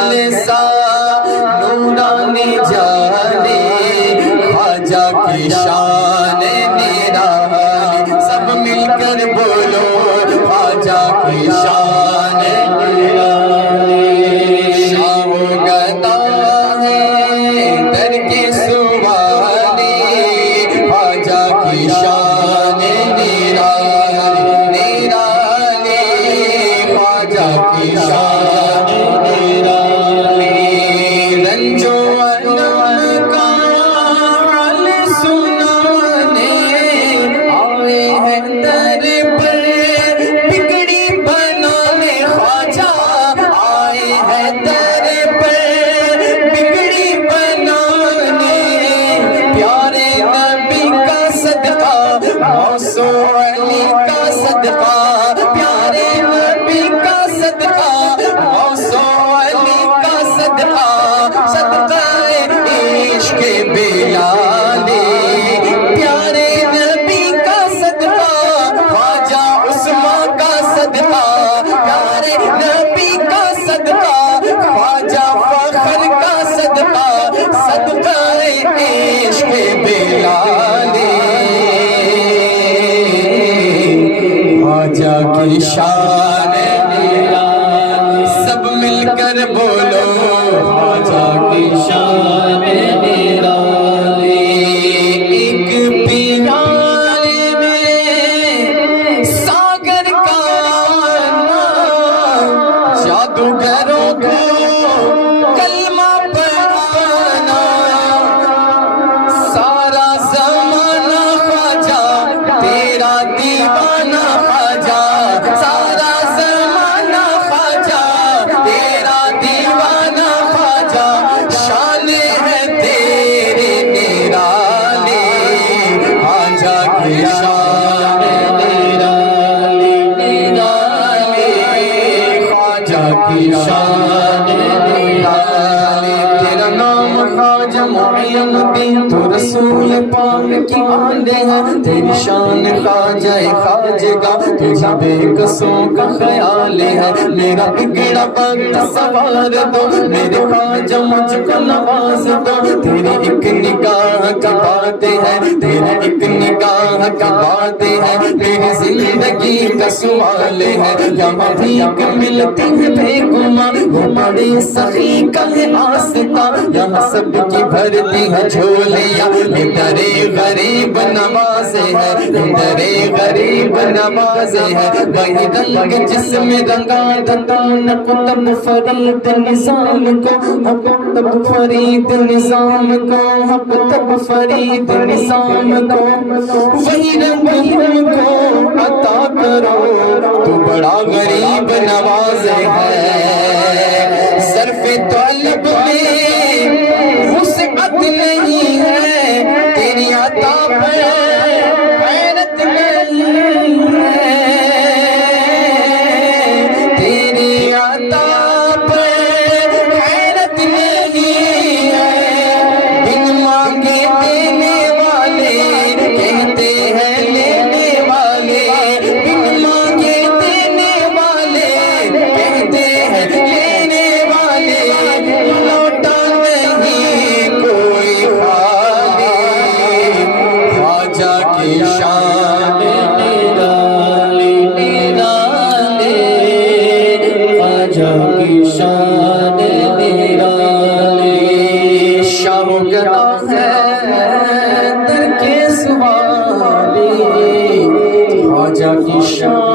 جلسہ نورانی جانے خواجہ کی شان نرالی سب مل کر بولو خواجہ کی شان نرالی شاہ و گدا ہے در کی سوالی خواجہ کی شان نرالی نرالی خواجہ کی شان نرالی رنجو علم کا حال سنانے آئے ہیں در پر بگڑی بنانے خواجہ آئے ہیں در پر بگڑی بنانے پیارے نبی کا صدقہ موسو علی کا صدقہ پیارے نبی کا صدقہ موسو علی کا صدقہ صدقہ عشق بلالی پیارے نبی کا صدقہ خواجہ عثمان کا صدقہ پیارے نبی کا صدقہ خواجہ فخر کا صدقہ صدقہ عشق بلالی خواجہ کی شان نرالی سب مل کر بولو خواجہ کی شان نرالی ایک پیالے میں ساگر کا نام جادوگروں کو کلمہ پڑھانا سارا زمانہ خواجہ تیرا دیوانہ خواجہ سارا زمانہ خواجہ تیرا دیوانہ خواجہ شان ہے تیری نرالی خواجہ کی شان نرالی نرالی خواجہ کی شان نرالی تیرا نام خواجہ معین الدین تو رسول پاک کی آندے ہیں تیری شان خواجہ خواجگاہ تجھے بے کسوں کا خیال ہے میرا بگڑا وقت سوار دو میرے خواجہ مجھ کو نواز دو تیری ایک نگاہ کا باتیں ہے تیری ایک نگاہ کا باتیں ہے میری زندگی کا سوال ہے یہاں بھیک ملتی ہے بے گماں وہ بڑی سخی کا ہے آستہ یہاں سب کی بھرتی ہے جھولیاں درے غریب نوازے ہے درے غریب نوازے ہے وہی رنگ جس میں رنگا دتان قطب فرید نظام کو قطب فرید نظام کو قطب فرید نظام کو وہی رنگ ہم کو عطا کرو تو بڑا غریب نوازے ہے صرف طلب میں وسعت نہیں ہے تیری عطا پر حیرت نہیں ہے تیری عطا پر حیرت نہیں ہے بن مانگے دینے والے کہتے ہیں لینے والے بن مانگے دینے والے کہتے ہیں لینے والے لوٹا نہیں کوئی خالی خواجہ کی شان نرالی نرالی خواجہ کی شان نرالی شاہ و گدا ہے در کے سوالی خواجہ کی شان